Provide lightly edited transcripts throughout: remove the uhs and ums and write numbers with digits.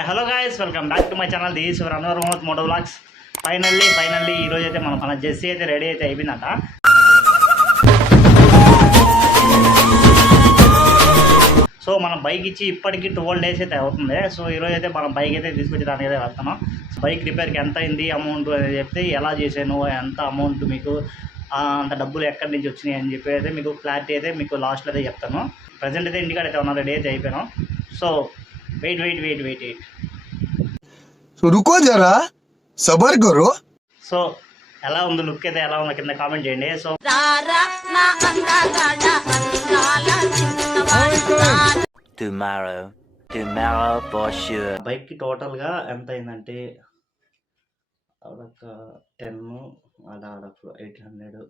Hello guys, welcome back to my channel. This your another one of moto vlogs. Finally ఈరోజు అయితే మన Jessie అయితే ready అయితే అయిపోయిందంట. సో మన బైక్ ఇచ్చి ఇప్పటికి 12 days అయితే అవుతుంది. సో ఈరోజు అయితే మనం బైక్ అయితే తీసుకొచ్చి దానికి అయితే వెళ్తున్నాం. బైక్ రిపేర్కి ఎంత అయింది అమౌంట్ అని చెప్తే, ఎలా చేశాను, ఎంత అమౌంట్ మీకు అంత డబ్బులు ఎక్కడి నుంచి వచ్చినాయి అని చెప్పి అయితే మీకు క్లారిటీ అయితే మీకు లాస్ట్లో అయితే చెప్తాను. ప్రజెంట్ అయితే ఇంటికాడ అయితే ఉన్నా, రెడీ అయితే అయిపోయాను. So wait. तो रुको जरा सबर करो. సో ఎలా ఉంది, లుక్ అయితే ఎలా ఉందో కింద కామెంట్ చేయండి. So tomorrow for sure. బైక్కి టోటల్గా ఎంత అయిందంటే అదొక 10 ఆడొక 800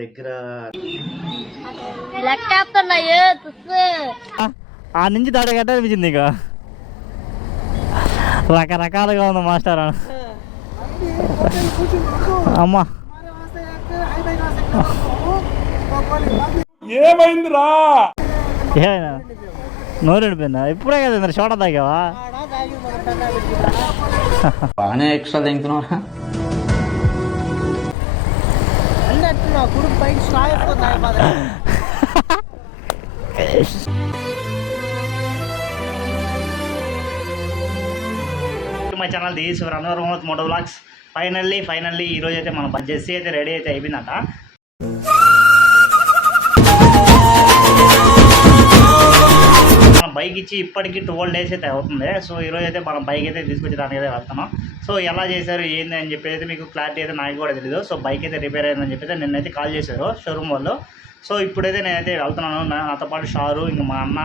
దగ్గర ఆ నుంచి దాడి గట్ట అనిపించింది. ఇక రకరకాలుగా ఉంది మాస్టర్. అమ్మా ఏమైందిరా? ఏమైనా నోరు ఎండిపోయిందా? ఇప్పుడే కదా మరి షోట తాగావా? బాగానే ఎక్స్ట్రా తింటున్నా. My channel this your another one of moto vlogs. Finally ఈరోజు అయితే మన జెస్సీ అయితే రెడీ అయితే అయిపోయిందంట. మనం బైక్ ఇచ్చి ఇప్పటికి 12 days అయితే అవుతుంది. సో ఈరోజు అయితే మనం బైక్ అయితే తీసుకొచ్చి దానికి అయితే వెళ్తున్నాం. సో ఎలా చేశారు ఏంది అని చెప్పి అయితే మీకు క్లారిటీ అయితే నాకు కూడా తెలియదు. సో బైక్ అయితే రిపేర్ అయిందని చెప్పి నిన్నైతే కాల్ చేశారు షోరూమ్ వాళ్ళు. సో ఇప్పుడైతే నేనైతే వెళ్తున్నాను. నాతో పాటు షారు, ఇంకా మా అన్న,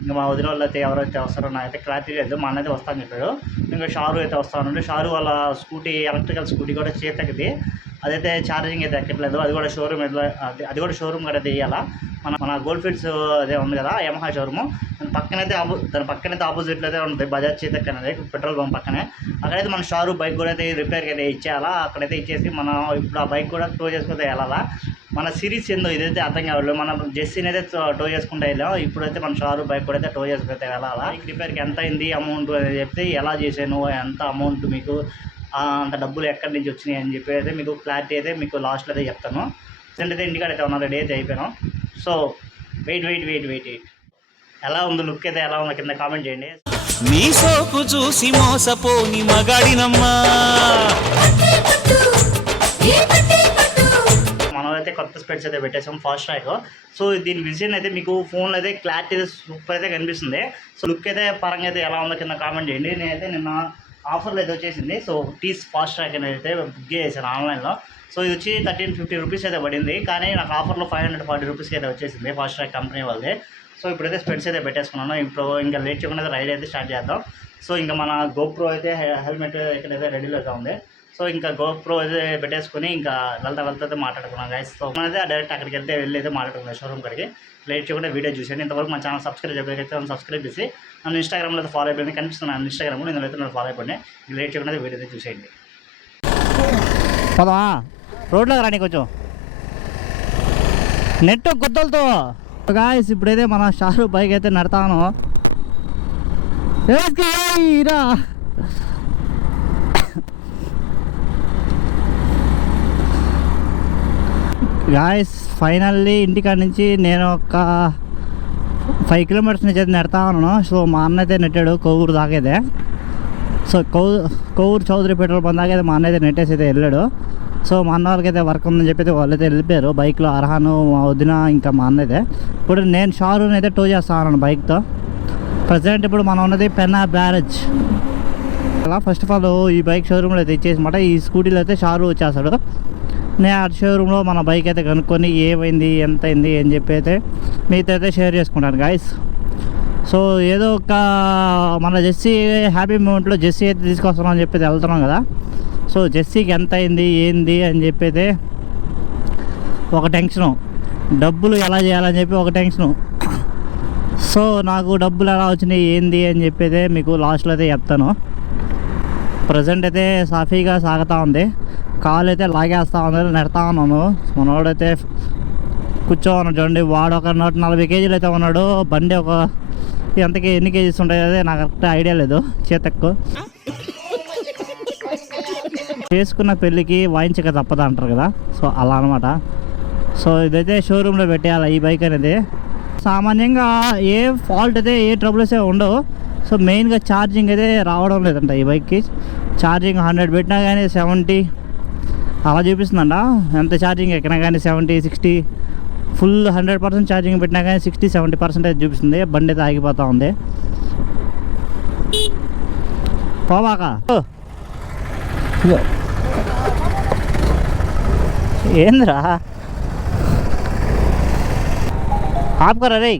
ఇంకా మా వదిన వాళ్ళు అయితే ఎవరైతే వస్తారో నాకైతే క్లారిటీ లేదు. మా అన్న అయితే వస్తాను చెప్పాడు. ఇంకా షారు అయితే వస్తానంటే, షారు వాళ్ళ స్కూటీ, ఎలక్ట్రికల్ స్కూటీ కూడా చేతకిది, అదైతే ఛార్జింగ్ అయితే ఎక్కట్లేదు. అది కూడా షోరూమ్ అది కూడా షోరూమ్ కూడా తీయాలా. మన గోల్డ్ ఫీల్డ్స్ అదే ఉంది కదా, యమహా షోరూము, దాని పక్కనైతే ఆపోజిట్లో అయితే ఉంటుంది బజాజ్ చేతక్ అనేది, పెట్రోల్ బంక్ పక్కనే. అక్కడైతే మన షారు బైక్ కూడా అయితే రిపేర్కి అయితే ఇచ్చేయాలా. అక్కడైతే ఇచ్చేసి మనం ఇప్పుడు ఆ బైక్ కూడా టో చేసుకుంటే వెళ్ళాలా. మన సిరీస్ ఏందో ఇదైతే అర్థం కావాలి. మనం జెస్సీని అయితే టో చేసుకుంటే వెళ్ళాం. ఇప్పుడైతే మన షారు బైక్ కూడా అయితే టో చేసుకుంటే వెళ్ళాలా. బైక్ రిపేర్కి ఎంత అయింది అమౌంట్ అని చెప్తే, ఎలా చేశాను, ఎంత అమౌంట్ మీకు అంత డబ్బులు ఎక్కడి నుంచి వచ్చినాయి అని చెప్పి అయితే మీకు క్లారిటీ అయితే మీకు లాస్ట్లో అయితే చెప్తాను. ప్రజెంట్ అయితే ఇంటికాడ అయితే ఉన్నా, రెడీ అయితే అయిపోయాను. సో వెయిట్ ఎలా ఉంది, లుక్ అయితే ఎలా ఉందో కింద కామెంట్ చేయండి. నీ సోకు చూసి మోసపోని మగాడినమ్మా. మనం అయితే కొత్త స్పెట్స్ అయితే పెట్టేసాం, ఫాస్ట్ ట్రాక్. సో దీని విజన్ అయితే మీకు ఫోన్లో అయితే క్లారిటీ అయితే సూపర్ అయితే కనిపిస్తుంది. సో లుక్ అయితే పరంగా అయితే ఎలా ఉందో కింద కామెంట్ చేయండి. నేనైతే నిన్న ఆఫర్లో అయితే వచ్చేసింది. సో టీస్ ఫాస్ట్ ట్రాక్ అనేది అయితే బుక్ చేశాను ఆన్లైన్లో. సో ఇది వచ్చి 1350 రూపీస్ అయితే పడింది, కానీ నాకు ఆఫర్లో 540 రూపీస్కి అయితే వచ్చేసింది ఫాస్ట్ ట్రాక్ కంపెనీ వాళ్ళది. సో ఇప్పుడైతే స్పెట్స్ అయితే పెట్టేసుకున్నాను. ఇప్పుడు ఇంకా లేట్ చేయకుండా రైడ్ అయితే స్టార్ట్ చేద్దాం. సో ఇంకా మన గోప్రో అయితే హెల్మెట్ ఇక్కడైతే రెడీలో అయితే ఉంది. సో ఇంకా గోప్రో అయితే పెట్టేసుకుని ఇంకా వెళ్తే మాట్లాడుకున్నాం గైస్. సో మనైతే డైరెక్ట్ అక్కడికి వెళ్ళి అయితే మాట్లాడుకున్నాం షోరూమ్ కాడికి. లేట్ చేయకుండా వీడియో చూసాను. ఇంతవరకు మన ఛానల్ సబ్స్క్రైబ్ చేయకపోతే సబ్స్క్రైబ్ చేసి నన్ను ఇన్స్టాగ్రామ్లో అయితే ఫాలో అయిపోయింది, కనిపిస్తున్నాను ఇన్స్టాగ్రామ్లో, ఇందులో అయితే నన్ను ఫాలో అయిపోయింది. లేట్ చేయకుండా వీడియో అయితే చూసేయండి. పదవా రోడ్లోకి రాని కొంచెం నెట్ గుద్దలతో గాయస్. ఇప్పుడైతే మన షారు బైక్ అయితే నడతాను. గాయస్ ఫైనల్లీ ఇంటికాడ నుంచి నేను ఒక 5 kilometers నుంచి అయితే నెడతా ఉన్నాను. సో మా అన్న అయితే నెట్టాడు కొవ్వూరు దాకైతే. So Kovvur Chowdary petrol bunk దాకా అయితే మా అన్న అయితే నెట్టేసి అయితే వెళ్ళాడు. సో మా అన్న వాళ్ళకైతే వర్క్ ఉందని చెప్పి వాళ్ళైతే వెళ్ళిపోయారు బైక్లో, అర్హాను, మా వదిన, ఇంకా మా అన్న అయితే. ఇప్పుడు నేను షారూని అయితే టో చేస్తా ఉన్నాను బైక్తో. ప్రజెంట్ ఇప్పుడు మనం ఉన్నది పెన్నా బ్యారేజ్. అలా ఫస్ట్ ఆఫ్ ఆల్ ఈ బైక్ షోరూంలో అయితే ఇచ్చేసమాట. ఈ స్కూటీలో అయితే షారు వచ్చేస్తాడు. నేను ఆ షోరూంలో మన బైక్ అయితే కనుక్కొని ఏమైంది, ఎంత అయింది అని చెప్పి అయితే మీతో అయితే షేర్ చేసుకుంటాను గాయస్. సో ఏదో ఒక మన జెస్సీ హ్యాపీ మూమెంట్లో జెస్సీ అయితే తీసుకొస్తున్నాం అని చెప్పి వెళ్తున్నాం కదా. సో జెస్సీకి ఎంత అయింది ఏంది అని చెప్పి అయితే ఒక టెన్షను, డబ్బులు ఎలా చేయాలని చెప్పి ఒక టెన్షను. సో నాకు డబ్బులు ఎలా వచ్చినాయి ఏంది అని చెప్పి అయితే మీకు లాస్ట్లో అయితే చెప్తాను. ప్రజెంట్ అయితే సాఫీగా సాగుతూ ఉంది. కాలు అయితే లాగేస్తా ఉంది, నెడతా ఉన్నాను. మనోడైతే కూర్చోన్నాడు చూడండి, వాడు ఒక 140 kgs అయితే ఉన్నాడు. బండి ఒక ఎంతకి ఎన్ని కేజీస్ ఉంటాయి అదే నాకు కరెక్ట్ ఐడియా లేదు. చేతక్కు చేసుకున్న పెళ్ళికి వాయించక తప్పదు అంటారు కదా, సో అలా అనమాట. సో ఇదైతే షోరూంలో పెట్టేయాలి ఈ బైక్ అనేది. సామాన్యంగా ఏ ఫాల్ట్ అయితే ఏ ట్రబుల్స్ ఉండవు. సో మెయిన్గా ఛార్జింగ్ అయితే రావడం లేదంట ఈ బైక్కి. ఛార్జింగ్ 100 పెట్టినా కానీ 70 అలా చూపిస్తుందంట. ఎంత ఛార్జింగ్ ఎక్కినా కానీ 70, 60, ఫుల్ 100% ఛార్జింగ్ పెట్టినా కానీ 60-70% చూపిస్తుంది. బండి అయితే ఆగిపోతూ ఉంది. పోవాక ఏంద్రా ఆపుకోరా రే.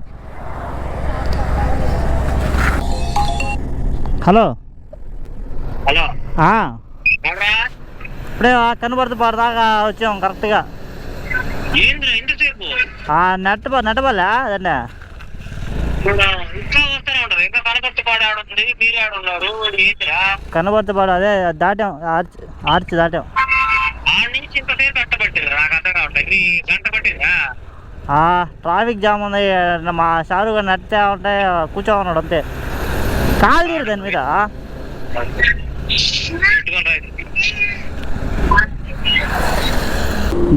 హలో హలో, ఇప్పుడే కనబడుతు దాకా వచ్చాం కరెక్ట్గా. ఎంతసేపు నెట్టబల్లా అదండి. ఇంకా వస్తూనే ఉంటారు. ఇంకా కనపర్తిపాడు ఆడుతుంది, మీరు ఆడున్నారు. కనబడుతుపాడు అదే దాటాం, ఆర్చి దాటాం. ఆడ నుంచి ఇంతసేపు ఎట్టబట్టింది నాకు అర్థం కావట్లేదు. గంట పట్టిందా? ట్రాఫిక్ జామ్ ఉంది. మా షారుగా నడితే ఉంటే కూర్చోమన్నాడు అంతే. కాలు తీరు దాని మీద.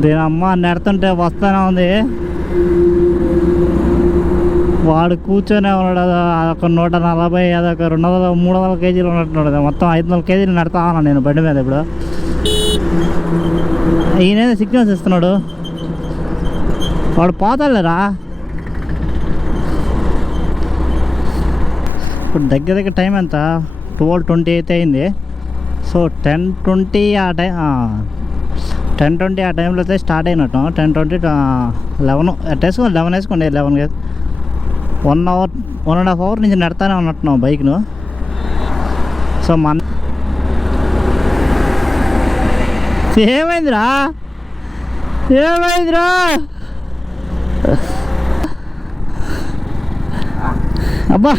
దీని అమ్మ నెడుతుంటే వస్తూనే ఉంది. వాడు కూర్చొనే ఉన్నాడు. అదొక 140, అదొక 200, 300 కేజీలు ఉన్నట్టున్నాడు. మొత్తం 500 కేజీలు నడతా ఉన్నాను నేను బండి మీద. ఇప్పుడు ఈయన సిగ్నల్స్ ఇస్తున్నాడు. వాడు పోతాడులేరా. ఇప్పుడు దగ్గర టైం ఎంత? 12:20 అయితే అయింది. సో 10:20 ఆ టైం, 10:20 ఆ టైంలో అయితే స్టార్ట్ అయినట్టు. 10:20, 11 వేసుకోండి, 11 వేసుకోండి. 11 కాదు, 1.5 అవర్ నుంచి నడతానే ఉన్నట్టున్నావు బైక్ను. సో ఏమైందిరా అబ్బా.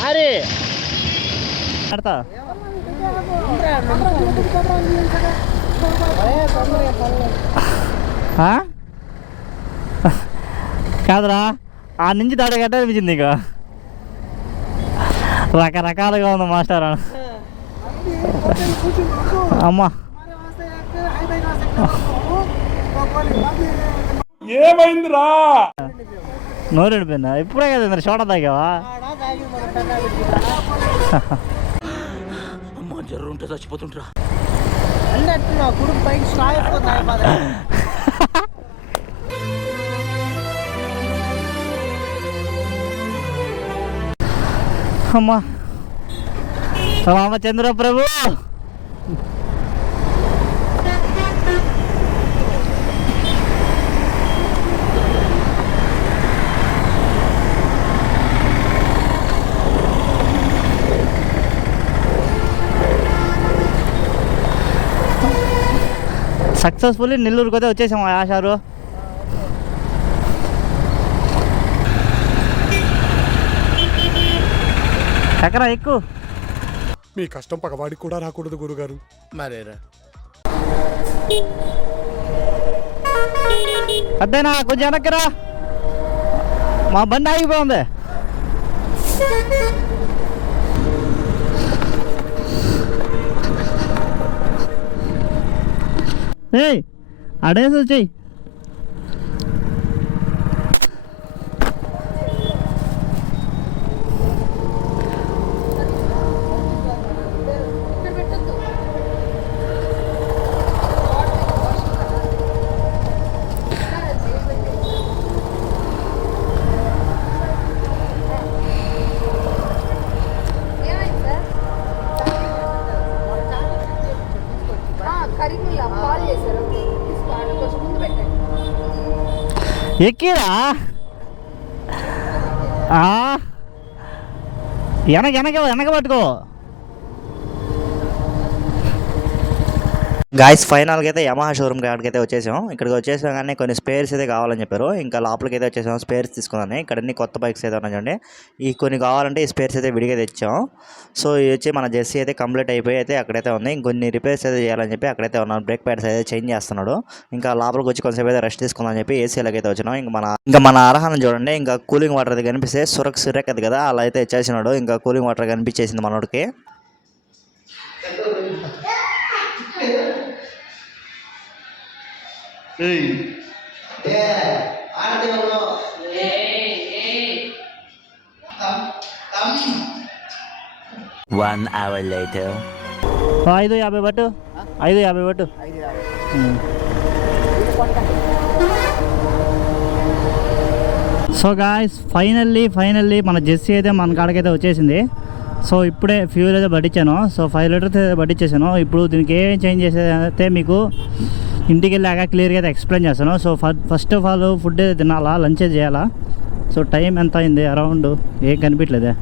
సారీ నడతా కాదురా. ఆ నుంచి దాడి గట్ట అనిపించింది. ఇక రకరకాలుగా ఉంది మాస్టర్. అమ్మా ఏమైందిరా? నోరెడిపోయిందా? ఇప్పుడే కదా మరి చోట తాగావా? జర్రుంటే చచ్చిపోతుంటరా. అమ్మా రామచంద్ర ప్రభు. సక్సెస్ఫుల్లీ నెల్లూరుకి అయితే వచ్చేసాం ఆశారు. ఎక్కడ ఎక్కువ మీ కష్టం పగవాడికి కూడా రాకూడదు గురుగారు. మరేరా అదేనా కొంచెం వెనక్కిరా. మా బండి ఆగిపోయింది. ఏయ్ అడేసి వచ్చేయి. ఎక్కిరా వెనక పట్టుకో. గాయస్ ఫైనల్గా అయితే యమహా షోరూమ్ కాడికి అయితే వచ్చేసాం. ఇక్కడికి వచ్చేసాం కానీ కొన్ని స్పేర్స్ అయితే కావాలని చెప్పారు. ఇంకా లోపలికి అయితే వచ్చేసాం స్పేర్స్ తీసుకుందామని. ఇక్కడ అన్ని కొత్త బైక్స్ అయితే ఉన్నాయి చూడండి. ఈ కొన్ని కావాలంటే ఈ స్పేర్స్ అయితే విడిగా తెచ్చాం. సో ఇది వచ్చి మన జెర్సీ అయితే కంప్లీట్ అయిపోయి అయితే అక్కడైతే ఉంది. ఇంకొన్ని రిపేర్స్ అయితే చేయాలని చెప్పి అక్కడైతే ఉన్నాను. బ్రేక్ ప్యాడ్స్ అయితే చేంజ్ చేస్తున్నాడు. ఇంకా లోపలికి వచ్చి కొంచెం అయితే రెస్ట్ తీసుకుందామని చెప్పి ఏసీలోకి అయితే వచ్చినాం. ఇంకా మన అర్హన చూడండి, ఇంకా కూలింగ్ వాటర్ అయితే కనిపిస్తే సురక్ అది కదా అలా అయితే ఇచ్చేసినాడు. ఇంకా కూలింగ్ వాటర్ కనిపించేసింది మనోడికి. One hour later. 550 బట్టు 550 బట్టు. సో గాయస్ ఫైనల్లీ మన జెర్సీ అయితే మన కాడికైతే వచ్చేసింది. సో ఇప్పుడే ఫ్యూల్ అయితే పట్టించాను. సో 5 లీటర్స్ అయితే పట్టించేసాను. ఇప్పుడు దీనికి ఏం చేంజ్ చేసేదైతే మీకు ఇంటికి వెళ్ళాక క్లియర్గా అయితే ఎక్స్ప్లెయిన్ చేస్తాను. So first of all food అయితే తినాలా, లంచ్ చేయాలా. సో టైం ఎంత అయింది, అరౌండ్ ఏం కనిపించలేదే.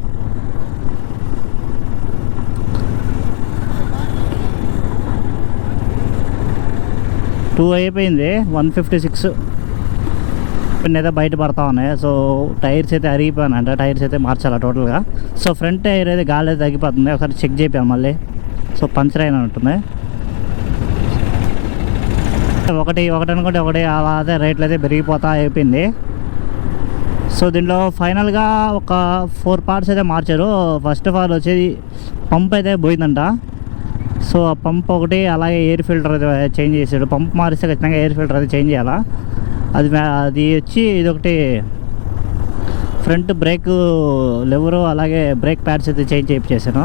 టూ అయిపోయింది, 156 అయితే బయట పడతా ఉన్నాయి. సో టైర్స్ అయితే అరిగిపోయానంట, టైర్స్ అయితే మార్చాలి టోటల్గా. సో ఫ్రంట్ టైర్ అయితే గాలి అయితే తగ్గిపోతుంది. ఒకసారి చెక్ చేపాను మళ్ళీ. సో పంచర్ అయిన ఉంటుంది. ఒకటి అనుకుంటే ఒకటి అలా అదే రేట్లు అయితే పెరిగిపోతా అయిపోయింది. సో దీంట్లో ఫైనల్గా ఒక 4 పార్ట్స్ అయితే మార్చారు. ఫస్ట్ ఆఫ్ ఆల్ వచ్చేది పంప్ అయితే పోయిందంట. సో ఆ పంప్ ఒకటి, అలాగే ఎయిర్ ఫిల్టర్ అయితే చేంజ్ చేశాడు. పంప్ మారిస్తే ఖచ్చితంగా ఎయిర్ ఫిల్టర్ అయితే చేంజ్ చేయాలా. అది వచ్చి ఇదొకటి ఫ్రంట్ బ్రేక్ లెవరు, అలాగే బ్రేక్ ప్యాడ్స్ అయితే చేంజ్ చేయించేసాను.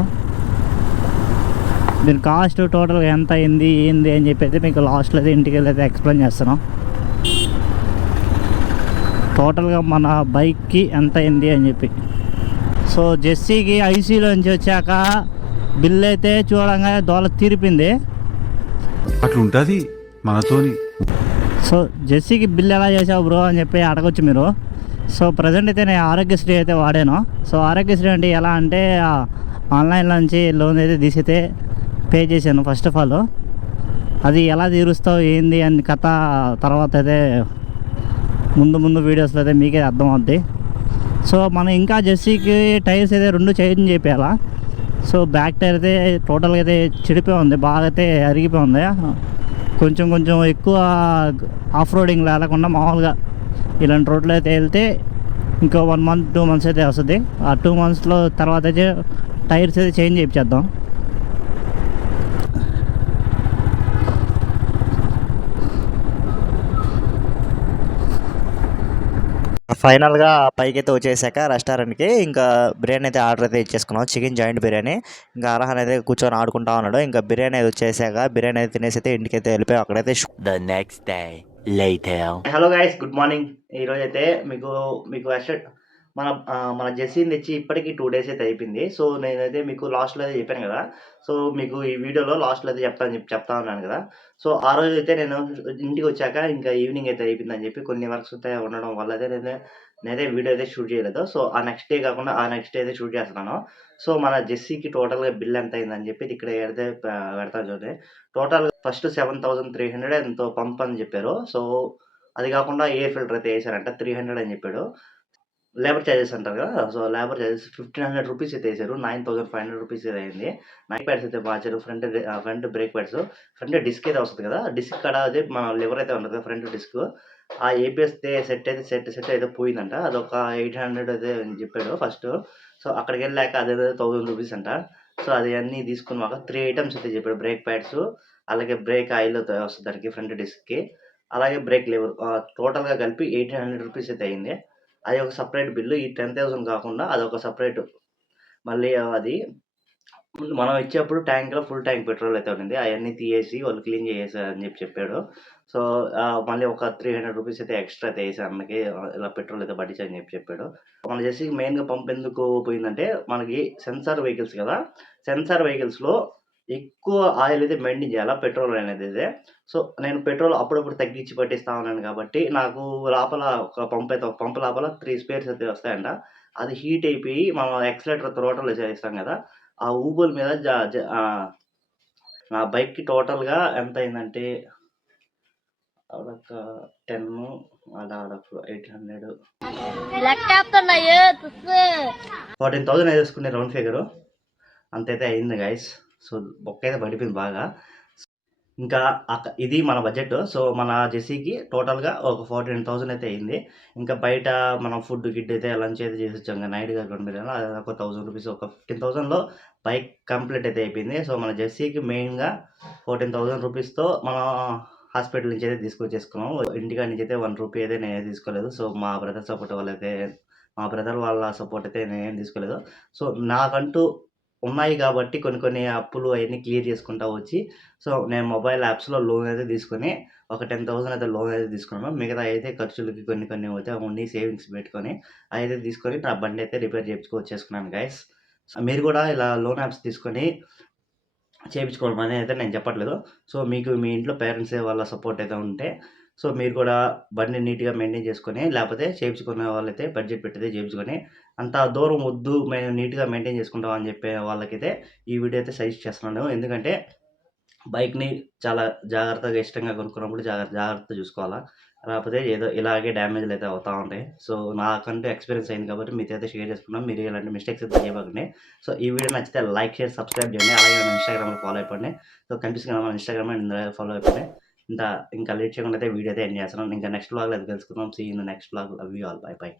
దీని కాస్ట్ టోటల్గా ఎంత అయింది ఏంది అని చెప్పి అయితే మీకు లాస్ట్లో అయితే ఇంటికి వెళ్ళి అయితే ఎక్స్ప్లెయిన్ చేస్తాను. టోటల్గా మన బైక్కి ఎంత అయింది అని చెప్పి. సో జెర్సీకి ఐసీలో నుంచి వచ్చాక బిల్ అయితే చూడంగా దోల తీరిపింది. అట్లుంటుంది మనతోని. సో జెర్సీకి బిల్ ఎలా చేసావు బ్రో అని చెప్పి అడగొచ్చు మీరు. సో ప్రజెంట్ అయితే నేను ఆరోగ్యశ్రీ అయితే వాడాను. సో ఆరోగ్యశ్రీ అంటే ఎలా అంటే ఆన్లైన్లో నుంచి లోన్ అయితే తీసైతే పే చేశాను. ఫస్ట్ ఆఫ్ ఆల్ అది ఎలా తీరుస్తావు ఏంది అని కథ తర్వాత అయితే ముందు వీడియోస్లో అయితే మీకే అర్థమవుద్ది. సో మనం ఇంకా జెర్సీకి టైర్స్ అయితే 2 చేంజ్ చేయాలా. సో బ్యాక్ టైర్ అయితే టోటల్గా అయితే చెడిపోయి ఉంది, బాగా అయితే అరిగిపోయి ఉంది. కొంచెం ఎక్కువ ఆఫ్ రోడింగ్ లేకుండా మామూలుగా ఇలాంటి రోడ్లో అయితే వెళ్తే ఇంకో 1 మంత్ 2 మంత్స్ అయితే వస్తుంది. ఆ 2 మంత్స్లో తర్వాత అయితే టైర్స్ అయితే చేంజ్ చేయించేద్దాం. ఫైనల్గా పైకి అయితే వచ్చేసాక రెస్టారెంట్కి ఇంకా బిర్యానీ అయితే ఆర్డర్ అయితే ఇచ్చేసుకున్నాం. Chicken joint biryani. ఇంకా అర్హన్ అయితే కూర్చొని ఆడుకుంటా ఉన్నాడు. ఇంకా బిర్యానీ అయితే వచ్చేసాక బిర్యానీ అయితే తినేసి అయితే ఇంటికి అయితే వెళ్ళిపోయి అక్కడైతే The next day later. Hello guys, good morning. ఈరోజు అయితే మీకు మన జెర్సీని తెచ్చి ఇప్పటికి 2 డేస్ అయితే అయిపోయింది. సో నేనైతే మీకు లాస్ట్లో అయితే చెప్పాను కదా. సో మీకు ఈ వీడియోలో లాస్ట్లో అయితే చెప్తా ఉన్నాను కదా. సో ఆ రోజు అయితే నేను ఇంటికి వచ్చాక ఇంకా ఈవినింగ్ అయితే అయిపోయిందని చెప్పి కొన్ని వర్క్స్ అయితే ఉండడం వల్ల అయితే నేనైతే వీడియో అయితే షూట్ చేయలేదు. సో ఆ నెక్స్ట్ డే కాకుండా ఆ నెక్స్ట్ డే అయితే షూట్ చేస్తున్నాను. సో మన జెర్సీకి టోటల్గా బిల్ ఎంత అయిందని చెప్పి ఇక్కడ అయితే పెడతాను చూడండి. టోటల్ ఫస్ట్ 7,300 ఎంతో పంప్ అని చెప్పారు. సో అది కాకుండా ఎయిర్ ఫిల్టర్ అయితే వేసారంట 300 అని చెప్పాడు. లేబర్ చార్జెస్ అంటారు కదా. సో లేబర్ చార్జెస్ 1,500 రూపీస్ అయితే వేసారు. 9,500 రూపీస్ అయితే అయింది. నైక్ ప్యాడ్స్ అయితే మార్చారు. Front brake pads, front disc అయితే వస్తుంది కదా. డిస్క్ కాడ అదే మన లివర్ అయితే ఉంటుంది కదా, ఫ్రంట్ డిస్క్. ఆ ఏబిఎస్ సెట్ అయితే పోయిందంట. అదొక 800 అయితే అని చెప్పాడు ఫస్ట్. సో అక్కడికి వెళ్ళాక అదే 1,000 రూపీస్ అంట. సో అది అన్నీ తీసుకున్నాక 3 ఐటమ్స్ అయితే చెప్పాడు. బ్రేక్ ప్యాడ్స్, అలాగే బ్రేక్ ఆయిల్ వస్తుంది దానికి ఫ్రంట్ డిస్క్కి, అలాగే బ్రేక్ లివర్. టోటల్గా కలిపి 1,800 రూపీస్ అయితే అయింది. అది ఒక సపరేట్ బిల్లు. ఈ 10,000 కాకుండా అదొక సపరేట్. మళ్ళీ అది మనం ఇచ్చేప్పుడు ట్యాంక్లో ఫుల్ ట్యాంక్ పెట్రోల్ అయితే ఉంది. అవన్నీ తీసేసి వాళ్ళు క్లీన్ చేసేసారని చెప్పాడు. సో మళ్ళీ ఒక 300 రూపీస్ అయితే ఎక్స్ట్రా అయితే వేసారు అన్నకి, ఇలా పెట్రోల్ అయితే పట్టించని చెప్పాడు. మన జెర్సీ మెయిన్గా పంప్ ఎందుకు పోయిందంటే మనకి సెన్సార్ వెహికల్స్ కదా. సెన్సార్ వెహికల్స్లో ఎక్కువ ఆయిల్ అయితే మెయింటైన్ చేయాలా, పెట్రోల్ అనేది అయితే. సో నేను పెట్రోల్ అప్పుడప్పుడు తగ్గించి పట్టిస్తా ఉన్నాను కాబట్టి నాకు లోపల ఒక పంప్ లోపల 3 స్పేర్స్ అయితే వస్తాయంట. అది హీట్ అయిపోయి మనం ఎక్సలేటర్ థ్రోటల్ చేస్తాం కదా, ఆ ఊబుల మీద నా బైక్కి టోటల్గా ఎంత అయిందంటే అదొక 10 అదొక 800 14,000 వేసుకునే రౌండ్ ఫిగరు అంతైతే అయింది గైస్. సో బొక్క అయితే పడిపోయింది బాగా. ఇంకా ఇది మన బడ్జెట్. సో మన జెస్సీకి టోటల్గా ఒక 49,000 అయితే అయింది. ఇంకా బయట మనం ఫుడ్ గిడ్ అయితే లంచ్ అయితే చేసి వచ్చాం కదా నైట్గా 2 బిర్యానీ, అది ఒక 1000 రూపీస్, ఒక 15,000లో బైక్ కంప్లీట్ అయితే అయిపోయింది. సో మన జెస్సీకి మెయిన్గా 14,000 రూపీస్తో మనం హాస్పిటల్ నుంచి అయితే తీసుకొచ్చేసుకున్నాం. ఇంటికాడ నుంచి అయితే 1 రూపీ అయితే నేను తీసుకోలేదు. సో మా బ్రదర్ సపోర్ట్ వాళ్ళైతే మా బ్రదర్ వాళ్ళ సపోర్ట్ అయితే నేనేం తీసుకోలేదు. సో నాకంటూ ఉన్నాయి కాబట్టి కొన్ని అప్పులు అవన్నీ క్లియర్ చేసుకుంటా వచ్చి, సో నేను మొబైల్ యాప్స్లో లోన్ అయితే తీసుకొని ఒక 10,000 అయితే లోన్ అయితే తీసుకున్నాను. మిగతా అయితే ఖర్చులకి కొన్ని అయితే ఉండి సేవింగ్స్ పెట్టుకొని అయితే తీసుకొని నా బండి అయితే రిపేర్ చేయించుకొచ్చేసుకున్నాను గైస్. మీరు కూడా ఇలా లోన్ యాప్స్ తీసుకొని చేయించుకోవడం అని అయితే నేను చెప్పట్లేదు. సో మీకు మీ ఇంట్లో పేరెంట్స్ వాళ్ళ సపోర్ట్ అయితే ఉంటే సో మీరు కూడా బండి నీట్గా మెయింటైన్ చేసుకొని, లేకపోతే చేయించుకునే వాళ్ళైతే బడ్జెట్ పెట్టితే చేయించుకొని, అంత దూరం వద్దు మేము నీట్గా మెయింటైన్ చేసుకుంటాం అని చెప్పే వాళ్ళకైతే ఈ వీడియో అయితే సజెస్ట్ చేస్తున్నాను. ఎందుకంటే బైక్ని చాలా జాగ్రత్తగా ఇష్టంగా కొనుక్కున్నప్పుడు జాగ్రత్త చూసుకోవాలా, లేకపోతే ఏదో ఇలాగే డ్యామేజ్లు అయితే అవుతూ ఉంటాయి. సో నాకంటూ ఎక్స్పీరియన్స్ అయింది కాబట్టి మీతో అయితే షేర్ చేసుకున్నాం. మీరు ఇలాంటి మిస్టేక్స్ అయితే చేయకండి. సో ఈ వీడియో నచ్చితే లైక్, షేర్, సబ్స్క్రైబ్ చేయండి. అలాగే మన ఇన్స్టాగ్రామ్లో ఫాలో అయిపోండి. సో కనిపిస్తుంది కదా మన ఇన్స్టాగ్రామ్ ఫాలో అయిపోండి. ఇంకా లేట్ చేయకుండా అయితే వీడియో అయితే ఎండ్ చేస్తున్నాం. ఇంకా నెక్స్ట్ వ్లాగ్లో అది తెలుసుకుందాం. See in the next vlog. Love you all. Bye by.